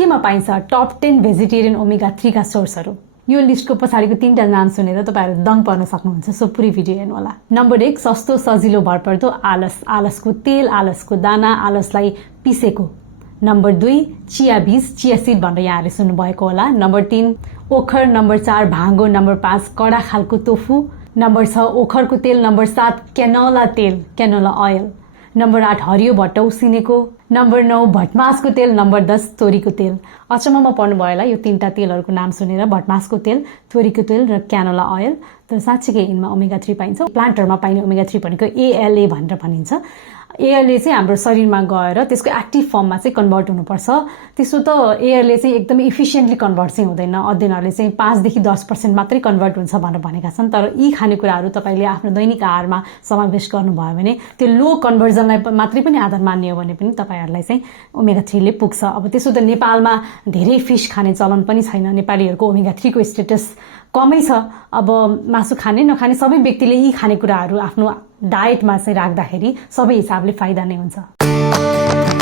केमा पाइन्छ top 10 vegetarian omega 3 का सोर्सहरू। यो लिस्टको पछाडिको 3टा नाम सुनेर तपाईहरु दङ पर्न सक्नुहुन्छ, सो पुरै भिडियो हेर्नु होला। नम्बर 1 सस्तो सजिलो भरपर्दो आलस, आलसको तेल, आलसको दाना, आलसलाई पिसेको। नम्बर 2 चिया बीज, चिया सीड भनेर यहाँहरुले सुन्नु भएको होला। नम्बर 3 ओखर, नम्बर 4 भाङ्गो, नम्बर 5 कडा खालको तोफु, नम्बर 6 ओखरको तेल, नम्बर 7 क्यानोला तेल, क्यानोला ऑयल, नम्बर 8 हरियो भट्ट उसिनेको, नम्बर 9 भटमासको तेल, नम्बर 10 तोरीको तेल। अचम्ममा पर्नु भयो होला यो 3टा तेलहरुको नाम सुनेर, भटमासको तेल, तोरीको तेल र क्यानोला ऑयल। तर साच्चै यिनमा ओमेगा 3 पाइन्छ। प्लान्टहरुमा पाइने ओमेगा 3 भनेको ALA भनेर भनिन्छ। ALA चाहिँ हाम्रो शरीरमा गएर त्यसको एक्टिभ फर्ममा चाहिँ कन्भर्ट हुनुपर्छ। त्यसो त ALA चाहिँ एकदमै इफिसिएन्टली कन्भर्ट चाहिँ हुँदैन। अध्ययनहरुले चाहिँ 5 देखि 10% मात्रै कन्भर्ट हुन्छ भनेर भनेका छन्। तर यी खानेकुराहरु तपाईले आफ्नो दैनिक आहारमा समावेश गर्नुभयो भने त्यो लो कन्भर्जनलाई मात्रै पनि आधार मान्ने हो भने पनि तपाईहरुलाई चाहिँ ओमेगा 3 ले पुग्छ। अब त्यसो त नेपालमा धेरै फिश खाने चलन पनि छैन। नेपालीहरुको ओमेगा 3 को स्टेटस कमै छ। अब मासु खाने नखाने सबै व्यक्तिले यी खानेकुराहरु आफ्नो डायटमा चाहिँ राख्दाखेरि सबै हिसाबले फाइदा नै हुन्छ।